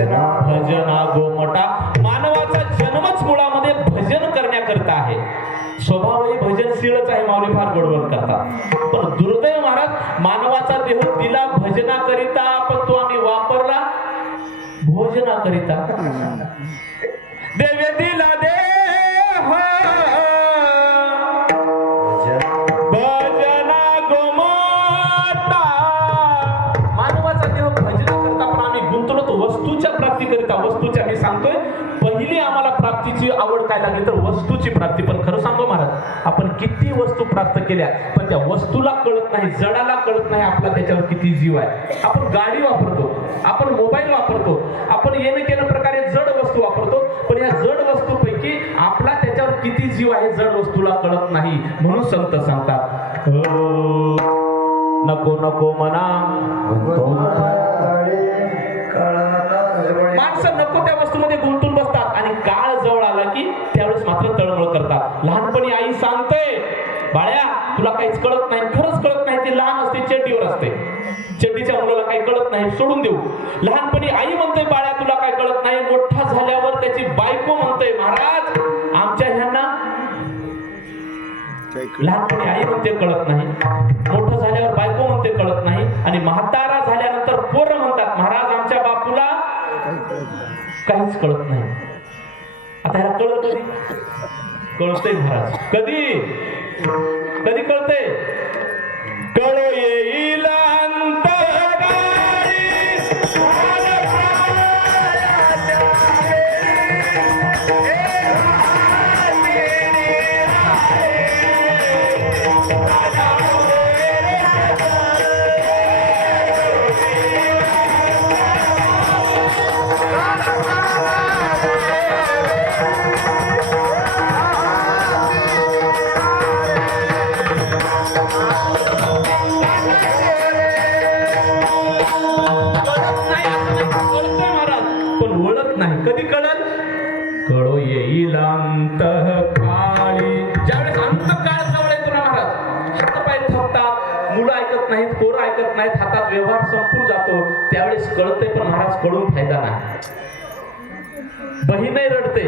भजना भजना गोमटा. मानवाचा जन्मच मुळामध्ये भजन करण्याकरता आहे. स्वभावही भजनशीलच आहे माऊली फार गोडवण करतात. पण दुर्दैव महाराज मानवाचा देह दिला भजनाकरिता पण तो आम्ही वापरला. भोजनाकरिता. देवे दिला देह पहिली आम्हाला प्राप्तीची आवड काय लागली तर वस्तूची प्राप्ती. पण खरं सांगू महाराज आपण किती वस्तू प्राप्त केल्या पण त्या वस्तूला कळत नाही जडाला कळत नाही आपला त्याच्यावर किती जीव आहे. आपण गाडी वापरतो आपण मोबाईल वापरतो आपण येणं केलं प्रकारे जड वस्तू वापरतो पण या जड वस्तूपैकी आपला त्याच्यावर किती जीव आहे जड वस्तूला कळत नाही म्हणून संत सांगतात "हो, नको नको म्हणा. माणसं नको त्या वस्तूमध्ये गुंतून बसतात आणि काळ जवळ आला की त्यावेळेस मात्र तळमळ करतात लहानपणी आई सांगते बाळ्या तुला काहीच कळत नाही खरंच कळत नाही ते लहान असते चड्डीवर असते. चड्डीच्या मुलाला काही कळत नाही सोडून देऊ. लहानपणी आई म्हणते बाळ्या तुला काय कळत नाही मोठा झाल्यावर त्याची बायको म्हणते महाराज आमच्या ह्यांना लहानपणी आई म्हणते कळत नाही. मोठं झाल्यावर बायको म्हणते कळत नाही. आणि म्हातारा झाल्यानंतर पोरं म्हणतात महाराज आमच्या बापूला काहीच कळत नाही. आता ह्याला कळत कळतंय महाराज. कधी? कधी कळतंय ऐकत नाहीत पोरं ऐकत नाहीत हातात व्यवहार संपून जातो. त्यावेळेस कळते पण महाराज कळून फायदा नाही. बहीणही रडते.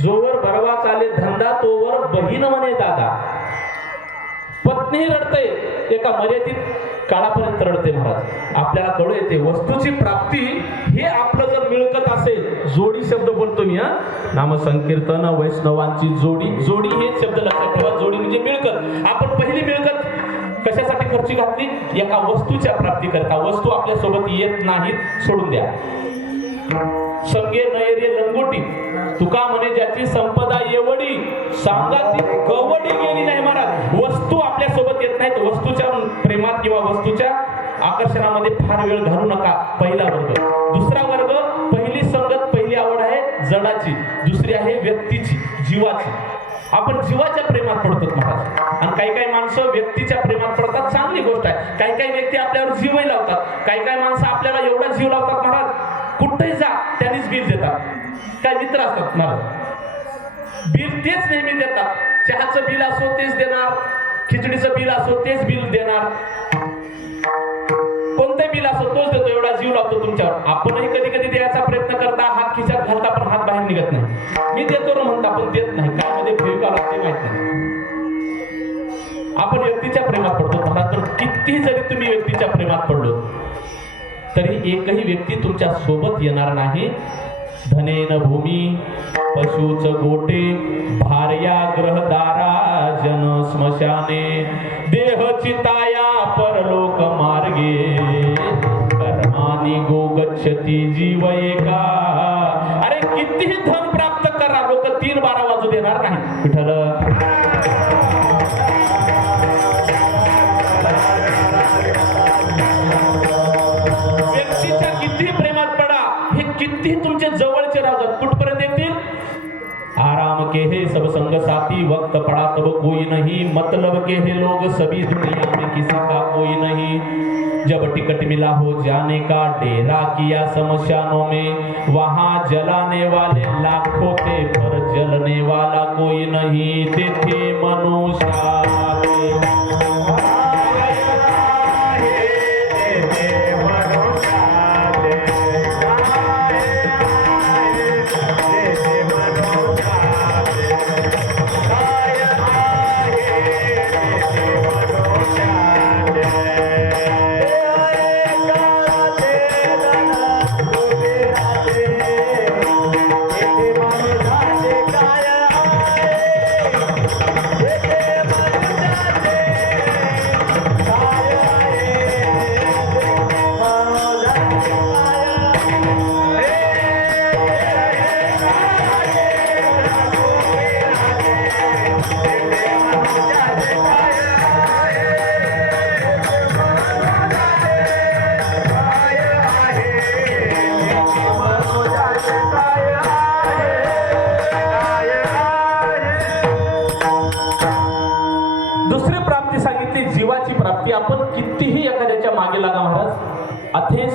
जोवर बरवा चाले धंदा तोवर बहीण म्हणे दादा. पत्नी रडते. एका मर्यादित काळापर्यंत रडते महाराज. आपल्याला कळू येते. वस्तूची प्राप्ती हे आपलं जर मिळकत असेल जोडी शब्द बोलतो मी हा. नामसंकीर्तन वैष्णवांची जोडी. जोडी हे शब्द लक्षात ठेवा. जोडी म्हणजे मिळकत आपण पहिली मिळकत कशासाठी खर्ची घातली? एका वस्तूच्या प्राप्ती करता. वस्तू आपल्यासोबत येत नाहीत सोडून द्या. संगे नयरे लंगोटी. तुका म्हणे ज्याची संपदा एवढी सांगाची कवडी गेली नाही महाराज. वस्तू आपल्यासोबत येत नाहीत. वस्तूच्या प्रेमात किंवा वस्तूच्या आकर्षणामध्ये फार वेळ घालू नका. पहिला वर्ग. दुसरा वर्ग पहिली संगत पहिली आवड आहे जडाची. दुसरी आहे व्यक्तीची जीवाची. बीज बिल देतात. काय मित्र असतात मला बिल तेच नेहमी देतात. चहाचं बिल असो तेच देणार. खिचडीचं बिल असो तेच बिल देणार. कोणतं बिल असो तोच देतो एवढा जीव लागतो तुमच्यावर. आपणही कधी कधी द्यायचा प्रयत्न करता हात खिशात घालता पण हात बाहेर निघत नाही. मी देतो ना म्हणता पण देत नाही. काय मध्ये फेविकॉल लागते माहीत नाही. आपण व्यक्तीच्या प्रेमात पडतो. महाराज पण किती जरी तुम्ही व्यक्तीच्या प्रेमात पडलो तरी एकही व्यक्ती तुमच्यासोबत येणार नाही. धनेन भूमी पशुच गोटे भार्या ग्रहदारा जन स्मशाने देह चिताया परलोक मार्गे। कर्मानी गो गच्छती जीव एका। अरे किती सब संग साथी वक्त पड़ा तब कोई नहीं। मतलब के है लोग सभी दुनिया में किसी का कोई नहीं। जब टिकट मिला हो जाने का डेरा किया शमशानों में। वहाँ जलाने वाले लाखों थे पर जलने वाला कोई नहीं। थे मनुष्य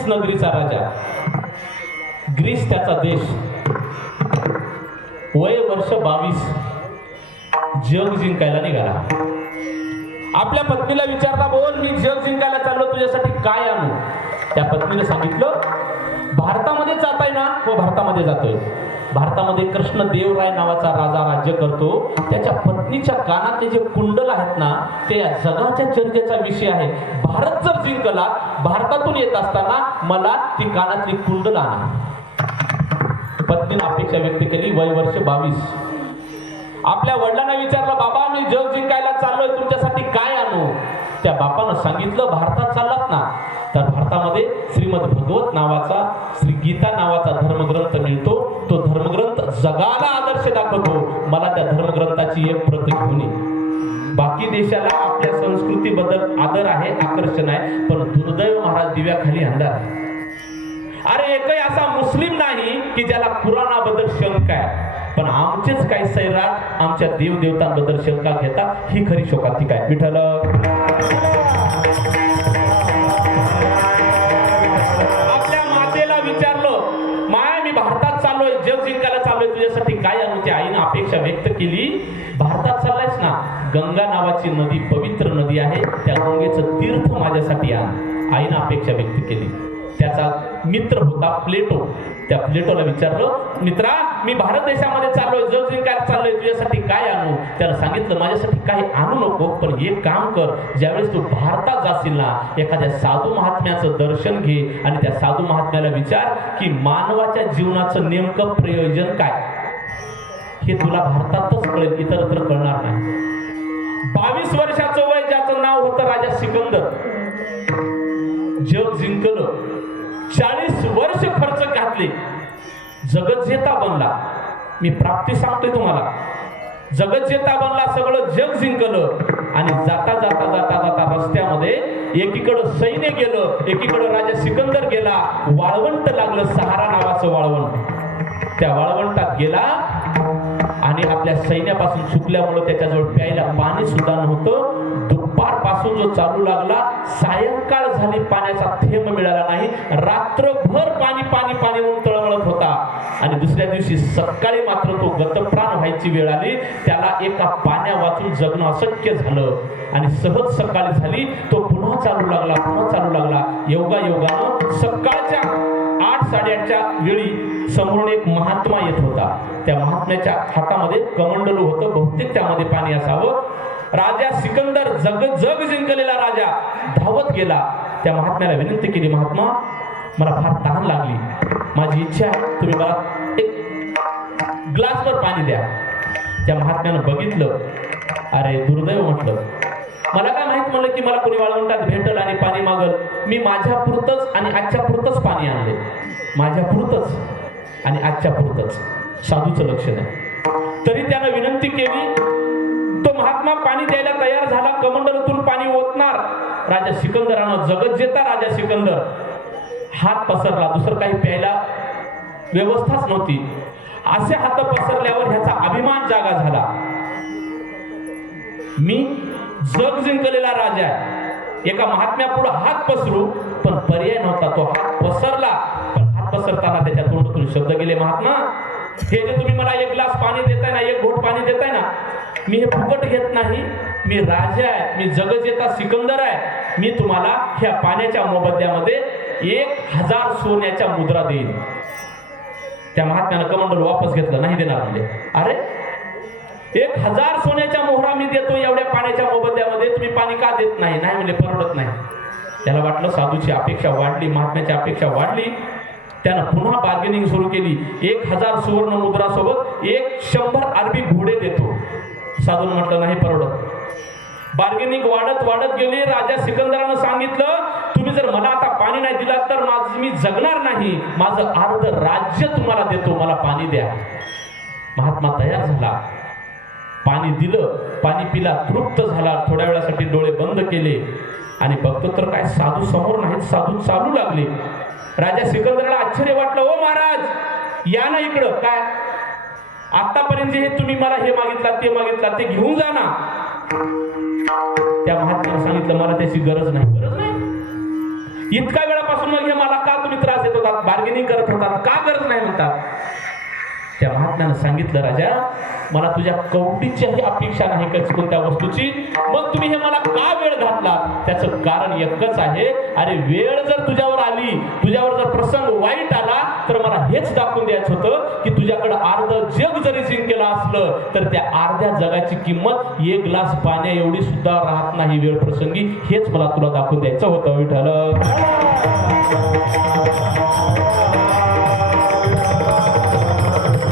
नगरीचा राजा. ग्रीस त्याचा देश. वय वर्ष बावीस. जग जिंकायला निघाला. आपल्या पत्नीला विचारता बोल मी जग जिंकायला चाललो तुझ्यासाठी काय आणू? त्या पत्नीने सांगितलं भारतामध्ये जात आहे ना व भारतामध्ये जातोय. भारतामध्ये कृष्ण देवराय नावाचा राजा राज्य करतो. त्याच्या पत्नीच्या कानातले जे कुंडल आहेत ना ते या जगाच्या चर्चेचा विषय आहे. भारत जर जिंकला भारतातून येत असताना मला ती कानातली कुंडल आणा. पत्नीने अपेक्षा व्यक्त केली वय वर्ष बावीस. आपल्या वडिलांना विचारलं बाबा मी जग जिंकायला चाललोय तुमच्यासाठी काय आणू? त्या बापानं सांगितलं भारतात चाललात ना. तर भारतामध्ये श्रीमद भगवत नावाचा श्री गीता नावाचा धर्मग्रंथ मिळतो. तो धर्मग्रंथ जगाला आदर्श दाखवतो. मला त्या धर्मग्रंथाची एक प्रत घेऊन बाकी देशाला आपल्या संस्कृतीबद्दल आदर आहे आकर्षण आहे पण दुर्दैव महाराज दिव्याखाली अंधार आहे. अरे एकही असा मुस्लिम नाही की ज्याला कुराणाबद्दल शंका आहे. पण आमचेच काही सैराट आमच्या देवदेवतांबद्दल शंका घेतात ही खरी शोकांतिक आहे. विठ्ठल! आपल्या मातेला विचारलं माया मी भारतात चाललोय जग जिंकायला चाललोय तुझ्यासाठी काय आमच्या आईनं अपेक्षा व्यक्त केली? भारतात चाललायस ना? गंगा नावाची नदी पवित्र नदी आहे. त्या गंगेचं तीर्थ माझ्यासाठी आण. आईनं अपेक्षा व्यक्त केली. त्याचा मित्र होता प्लेटो. त्या प्लेटोला विचारलं मित्रा मी भारत देशामध्ये चाललोय जग जिंकायला चाललोय तुझ्यासाठी काय आणू? त्याला सांगितलं माझ्यासाठी काही आणू नको पण एक काम कर ज्यावेळेस तू भारतात जाशील ना एखाद्या साधू महात्म्याचं दर्शन घे आणि त्या साधू महात्म्याला विचार की मानवाच्या जीवनाचं नेमकं प्रयोजन काय? हे तुला भारतातच कळेल इतरत्र कळणार नाही. बावीस वर्षाचं वय ज्याचं नाव होतं राजा सिकंदर. जग जिंकलं. चाळीस जगत जेता बनला. मी प्राप्ती सांगतोय तुम्हाला. जगत जेता बनला सगळं जग जिंकलं आणि जाता जाता जाता जाता रस्त्यामध्ये एकीकडं सैन्य गेलं एकीकडं राजा सिकंदर गेला. वाळवंट लागलं सहारा नावाचं वाळवंट. त्या वाळवंटात गेला आणि आपल्या सैन्यापासून चुकल्यामुळे त्याच्याजवळ प्यायला पाणी सुद्धा नव्हतं. दुपारपासून जो चालू लागला सायंकाळ झाली पाण्याचा थेंब मिळाला नाही. रात्रभर पाणी पाणी पाणी म्हणून तळमळत होता. आणि दुसऱ्या दिवशी सकाळी मात्र तो गतप्राण व्हायची वेळ आली. त्याला एका पाण्या वाचून जगणं अशक्य झालं. आणि सहज सकाळी झाली तो पुन्हा चालू लागला पुन्हा चालू लागला. योगा योगानं सकाळच्या आठ साडेआठच्या वेळी समोरून एक महात्मा येत होता. त्या महात्म्याच्या हातामध्ये कमंडलू होतं. बहुतेक त्यामध्ये पाणी असावं. राजा सिकंदर जग जग जिंकलेला राजा धावत गेला. त्या महात्म्याला विनंती केली महात्मा मला फार तहान लागली. माझी इच्छा आहे तुम्ही मला एक ग्लासभर पाणी द्या. त्या महात्म्यानं बघितलं. अरे दुर्दैव म्हटलं. मला काय माहीत म्हणलं की मला कोणी वाळवंटात भेटल आणि पाणी मागल. मी माझ्या पुरतच आणि आजच्या पुरतच पाणी आणले. माझ्या पुरतच आणि आजच्या पुरतच. साधूचं लक्ष नाही तरी त्यानं विनंती केली पाणी द्यायला तयार झाला कमंडलतून पाणी ओतणार. राजा सिकंदरानं जगत जेता राजा सिकंदर. हात पसरला दुसरं काही प्यायला व्यवस्थाच नव्हती. असे हात पसरल्यावर ह्याचा अभिमान जागा झाला. मी जग जिंकलेला राजा आहे. एका महात्म्या पुढे हात पसरू पण पर्याय नव्हता. तो हात पसरला पण हात पसरताना त्याच्या तोंडातून शब्द गेले महात्मा हे जे तुम्ही मला एक ग्लास पाणी देताय ना एक घोट पाणी देताय ना मी हे फुकट घेत नाही. मी राजा आहे. मी जगजेता सिकंदर आहे. मी तुम्हाला ह्या पाण्याच्या मोबदल्यामध्ये एक हजार सोन्याच्या मुद्रा देईन. त्या महात्म्यानं कमंडल वापस घेतलं नाही देणार म्हणजे अरे एक हजार सोन्याच्या मोहरा मी देतो एवढ्या पाण्याच्या मोबदल्यामध्ये. तुम्ही पाणी का देत नाही? नाही म्हणजे परवडत नाही. त्याला वाटलं साधूची अपेक्षा वाढली महात्म्याची अपेक्षा वाढली. त्यानं पुन्हा बार्गेनिंग सुरू केली. एक हजार सुवर्ण मुद्रासोबत एक शंभर अरबी घोडे देतो. साधून म्हटलं नाही परवडत. बार्गेनिंग वाढत वाढत गेली राजा सिकंदरानं सांगितलं तुम्ही जर मला आता पाणी नाही दिलात तर माझ मी जगणार नाही. माझं अर्ध राज्य तुम्हाला देतो मला पाणी द्या. महात्मा तयार झाला. पाणी दिलं पाणी पिला तृप्त झाला. थोड्या वेळासाठी डोळे बंद केले. आणि बघतो तर काय साधू समोर नाहीत साधू चालू लागले. राजा सिकंदराला आश्चर्य वाटलं ओ महाराज या ना इकडं. काय? आतापर्यंत जे हे तुम्ही मला हे मागितलं ते मागितलं ते घेऊन जा ना. त्या महात्म्याने सांगितलं मला त्याची गरज नाही. गरज नाही? इतका वेळापासून मग हे मला का तुम्ही त्रास देत होतात? बार्गेनिंग करत होतात. का गरज नाही म्हणतात? त्या महात्म्यानं सांगितलं राजा मला तुझ्या कवडीच्याही अपेक्षा नाही कधी कोणत्या वस्तूची? मग तुम्ही हे मला का वेळ घातला? त्याचं कारण एकच आहे अरे वेळ जर तुझ्यावर आली तुझ्यावर जर प्रसंग वाईट आला तर मला हेच दाखवून द्यायचं होतं की तुझ्याकडे अर्ध जग जरी जिंकलेलं असलं तर त्या अर्ध्या जगाची किंमत एक ग्लास पाण्या एवढी सुद्धा राहत नाही वेळ प्रसंगी. हेच मला तुला दाखवून द्यायचं होतं विठ्ठल.